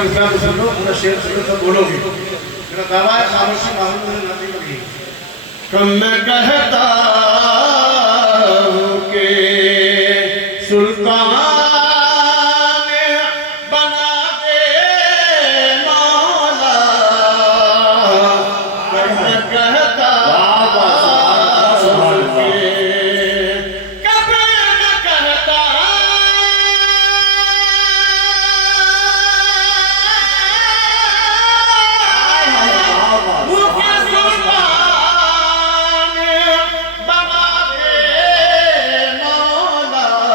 مسلم سنو پورا شعر سنو تو بولو گے میرا دعویٰ ہے خاموشی ماحول میں ناتی لگی کم میں کہتا ہوں کہ سلطان بنا دے مولا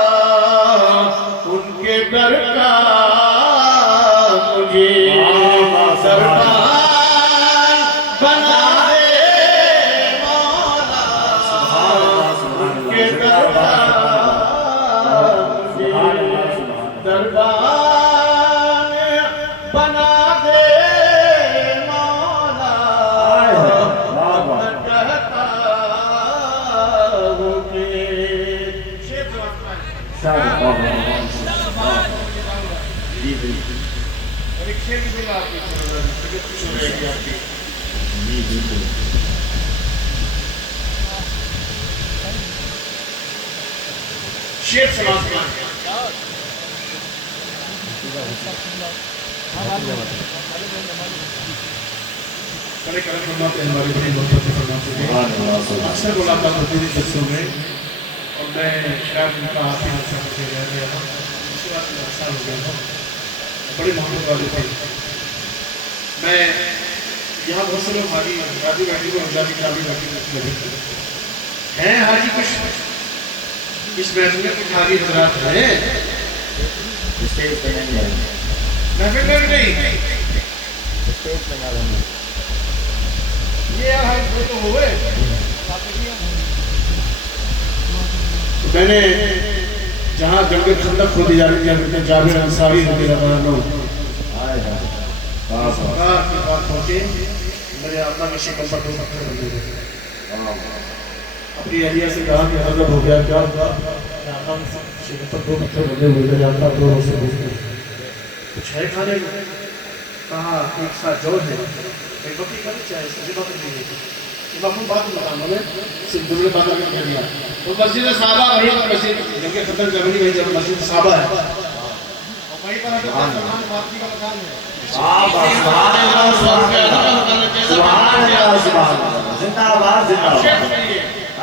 کم میں کہتا ہوں کہ شیخ سلام کیا بڑے کرم فرماتے ہیں ہمارے بڑے محبت فرماتے ہیں اکثر ملاقات ہوتی تھی جلسوں میں اور میں شاید ان کا آپ ہی نقصہ مجھے رہ گیا تھا اسی بات میں نقصہ ہو گیا تھا بڑے محبت والے تھے میں یہاں بہت سے لوگ حاجی بیٹھی کو حجابی چابی بیٹھی ہیں حاجی کچھ اس محفل میں کچھ حاجی حضرات ہیں اسٹیج پہ نہیں ہے محفل میں بھی نہیں اسٹیج پہ نہ رہنا یہ ہم تو ہوئے میں نے جہاں جنگ خندق کھودی جا رہی تھی حضرت جابر انصاری رضی اللہ عنہ سرکار کے پاس پہنچے میرے آقا میں شکم پر دو پتھر بندے گئے اپنی اہلیہ سے کہا کہ غضب ہو گیا کیا ہوگا آقا میں شکم پر دو پتھر بندے ہوئے میرے آقا دو روز سے پوچھتے کچھ ہے کھانے میں کہا ایک سا جو ہے ایک بکی کرنی چاہے سجی بکی نہیں ہے یہ مفہوم بات بتانا میں صرف دوسرے بات میں کہہ دیا تو مسجد صحابہ وہی تو مسجد جنگ ختم کرنی وہی جب مسجد صحابہ ہے اور وہی طرح سے سلمان فارسی کا مقام ہے سبحان اللہ زندہ آباد زندہ آباد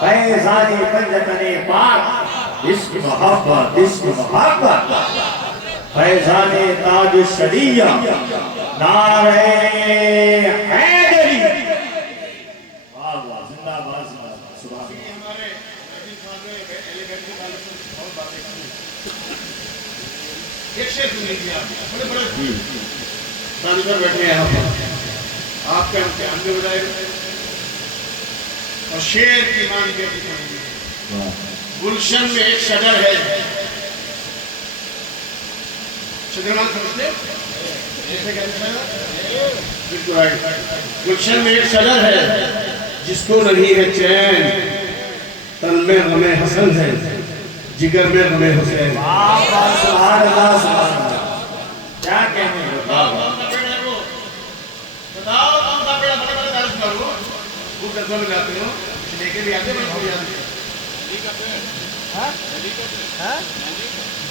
فیضانی پنجتن پاک عشق محبت عشق محبت فیضانی تاج الشریعہ نعرہ حیدری زندہ باز سبحان ہمارے عزیز صاحب نے اہل بیت کے تعلق سے بہت باتیں کی ایک شیخ سننے کی آپ بڑے بڑے دانشور بیٹھے ہیں یہاں پر آپ کا امتحان بھی بجائے اور شیر کی مان کے گلشن میں ایک شجر ہے شجر مان سمجھتے گلشن میں ایک شجر ہے جس کو نہیں ہے چین تن میں غم حسن ہے جگر میں غم حسین سبحان اللہ سبحان اللہ کیا کہنے ہیں بتاؤ کون سا پیڑ بڑے بڑے دارس کرو وہ قصبہ میں جاتے ہو لے کے بھی آتے ہیں بڑے آتے ہیں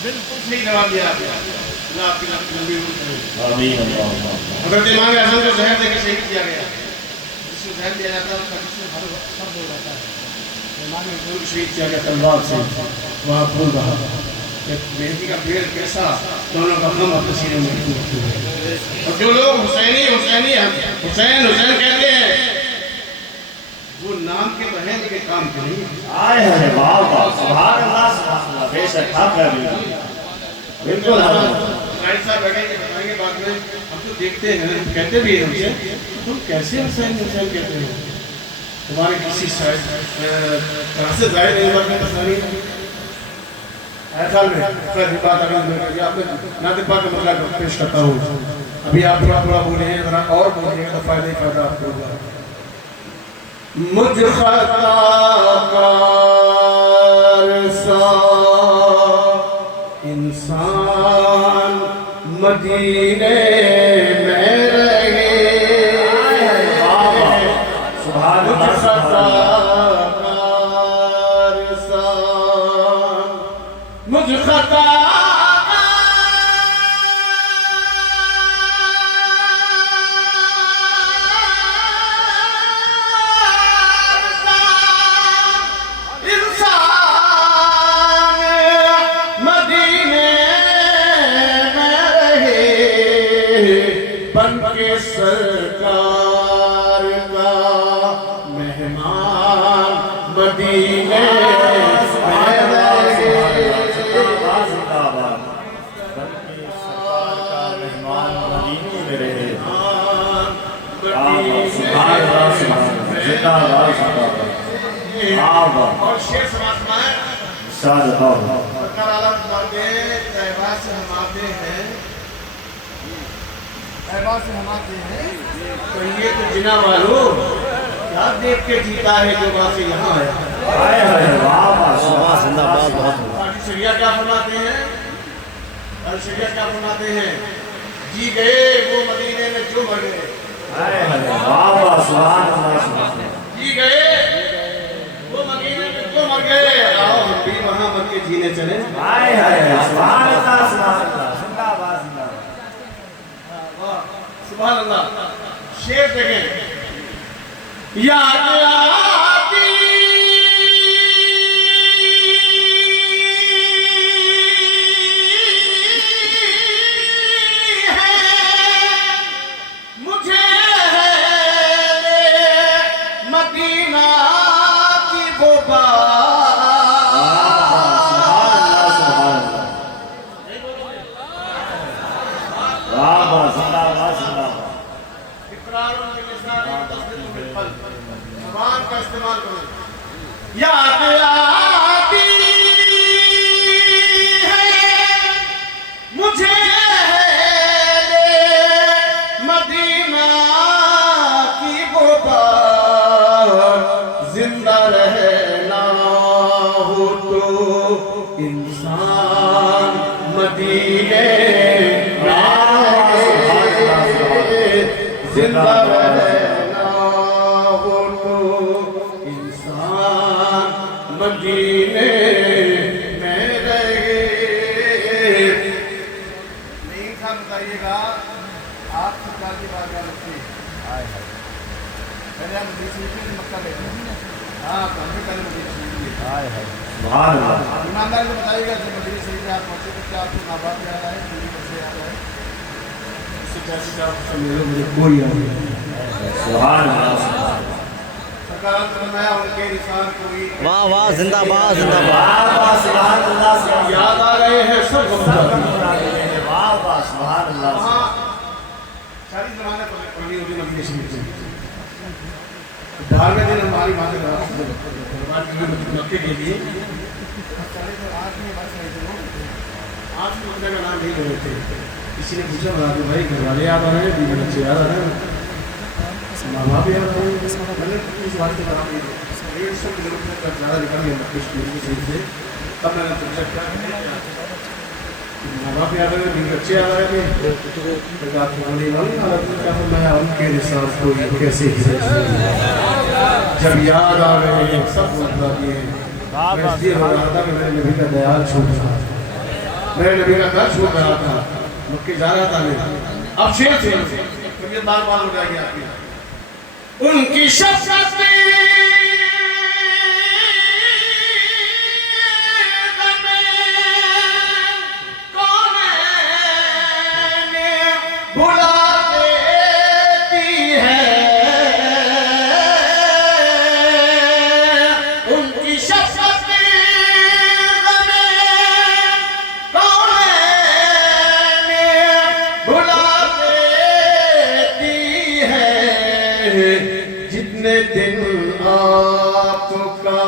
بالکل صحیح جواب دیا آپ اللہ آپ کی لمبی عمر کرے. آمین اللہ. حضرت امام اعظم کو زہر دے کے شہید کیا گیا. جس کو زہر دیا جاتا ہے اس کا جس میں ہر سب ہو جاتا ہے. امام اعظم کو شہید کیا گیا تلوار سے. وہاں بھول رہا تھا کہ مہدی کا پیڑ کیسا دونوں کا غم اپنے سینے میں ہے. اور جو لوگ حسینی حسین حسین کہتے ہیں وہ نام کے تو ہیں لیکن کام کے نہیں. آئے ہیں واہ واہ سبحان اللہ سبحان اللہ. بے شک حق ہے بالکل. قائد صاحب بیٹھیں گے بتائیں گے بعد میں. ہم تو دیکھتے ہیں کہتے بھی ہیں ہم سے تم کیسے حسین کہتے ہیں. تمہارے کسی طرح سے ظاہر نہیں ہوا کہ تصاری خیال میں پھر بات اگر آپ میں نعت پاک کا مطلب پیش کرتا ہوں. ابھی آپ تھوڑا بولے ہیں ذرا اور بولیں گے تو فائدہ ہی فائدہ آپ کو ہوگا. مجھ خطا کار سا انسان مدینے میں رہے. مجھ خطا کار سا مجھ خطا بن کے سرکار کا مہمان مدینے میں رہے. اور شیر سماعت سرکار عالم فرماتے ہیں طیبہ سے ہم آتے ہیں کہیے تو جنا والو کیا دیکھ کے جیتا ہے جو بات سے یہاں آیا. قاضی شریعہ کیا فرماتے ہیں جی گئے وہ مدینے میں جو مر گئے. جی گئے وہ مدینے میں جو مر گئے. آؤ ہم بھی وہاں مر کے جینے چلیں. سبحان اللہ. شیر دیکھیں یاد آتی ہے مجھے مدینہ کی وہ زبان کا استعمال کرو. یاد آتی ہے مجھے مدینہ کی وہ بات زندہ رہنا ہو تو انسان مدینے زندہ رہنا ہو تو انسان مدینے میں رہے. نہیں صاحب بتائیے گا آپ سرکار کی بات کیا لگتی ہے. پہلے آپ مدینہ شریف میں مکہ گئے تھے. ہاں تو ہم بھی پہلے مدینہ شریف گئے. ایمانداری سے بتائیے گا جب مدینہ شریف میں آپ پہنچے تو کیا آپ کو ماں باپ یاد آئے پوری کیسے یاد آئے. واہ واہ زندہ باد زندہ باد. یاد آ رہے ہیں سب ساری زمانے پڑھنی ہوگی مدینہ شریف سے. 12ویں دن ہماری مکے کے لیے آج بھی مکے کا نام نہیں لے رہے تھے. کسی نے پوچھا بھائی گھر والے یاد آ رہے ہیں بیوی بچے یاد آ رہے ہیں ماں باپ یاد آ رہے ہیں. میں نے اس بات کے بارے میں 150 کلومیٹر تک زیادہ نکل گیا مکے شریف سے. تب میں نے سوچا کیا ماں باپ یاد آ رہے ہیں بیوی بچے یاد آ رہے ہیں. ان کے نصاب کو کیسے جب یاد آ رہے ہیں سب بتا دیے. میں اس لیے ہو رہا تھا کہ میرے نبی کا دیال چھوٹ رہا تھا. میرے نبی کا گھر چھوٹ رہا تھا. مکے جا رہا تھا میں اب شیر سے طبیعت بار بار ہو جائے گی آپ کی ان کی شفقت جتنے دن آپ کا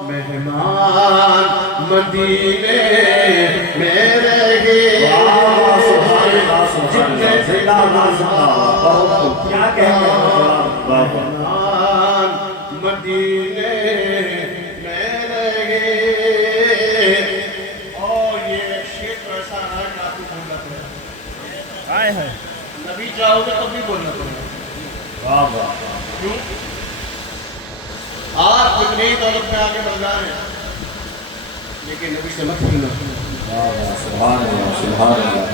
مہمان مدینے میں رہے جتنے دن مہمان مدینے میں رہے اور یہ شیر تو ایسا ہے کہ آپ کو بولنا پڑے گا نبی چاہو گے تب بھی بولنا پڑے گا کیوں؟ آپ کچھ نہیں دولت میں آگے بڑھ رہے ہیں لیکن نبی سے مت بھولنا سبحان اللہ سبحان اللہ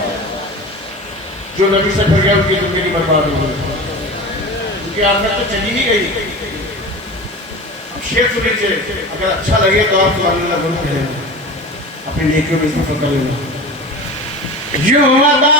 جو نبی سے پھر گیا ان کی زندگی برباد ہو گئی کیونکہ آخر تو چلی ہی گئی اب شیخ سن لیجیے اگر اچھا لگے تو آپ سبحان اللہ بول کہیں اپنی نیکیوں میں اضافہ کر لینا یوں ادا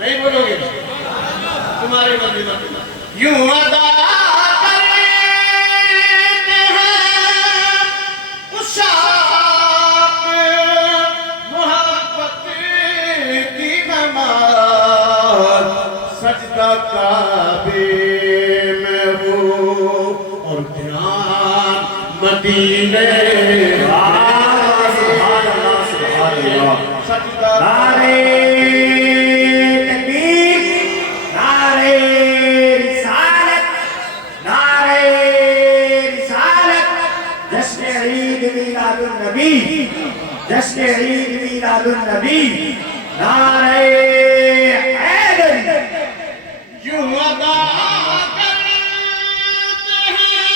نہیں بولو گے تمہاری مرضی مت یوں ادا کرتے ہیں عشاق محبت کی نماز سجدہ کعبے میں ہو اور دھیان مدینے سجدہ جشن عید میلاد النبی نعرہ حیدر یوں ادا کرتے ہیں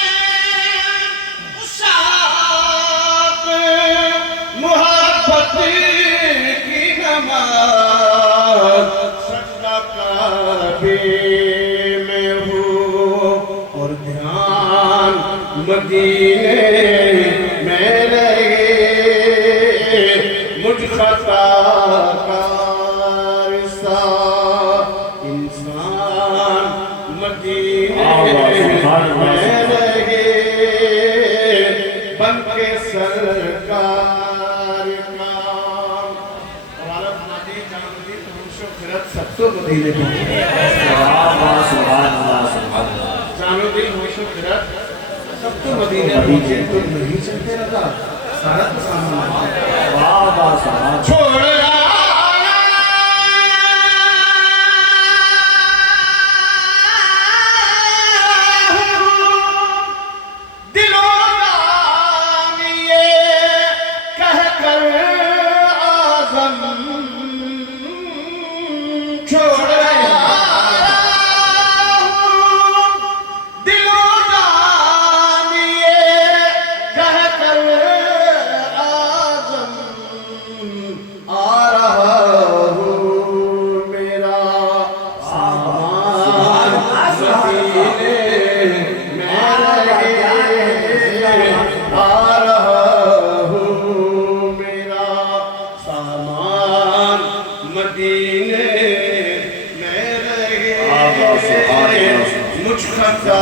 عشاق محبت کی نماز سجدہ کعبے میں ہو اور دھیان مدینے میں رہے مجھ خطا کار سا انسان مدینے میں رہے بن کے سرکار کا ہمارا مدینے جانوری تمش و خرد سب تو مدینے پہنچے جانوری تمش و خرد سب تو مدینے پہنچے تو نہیں چلتے رہا سارا تو سامان چھوڑ مجھ خطا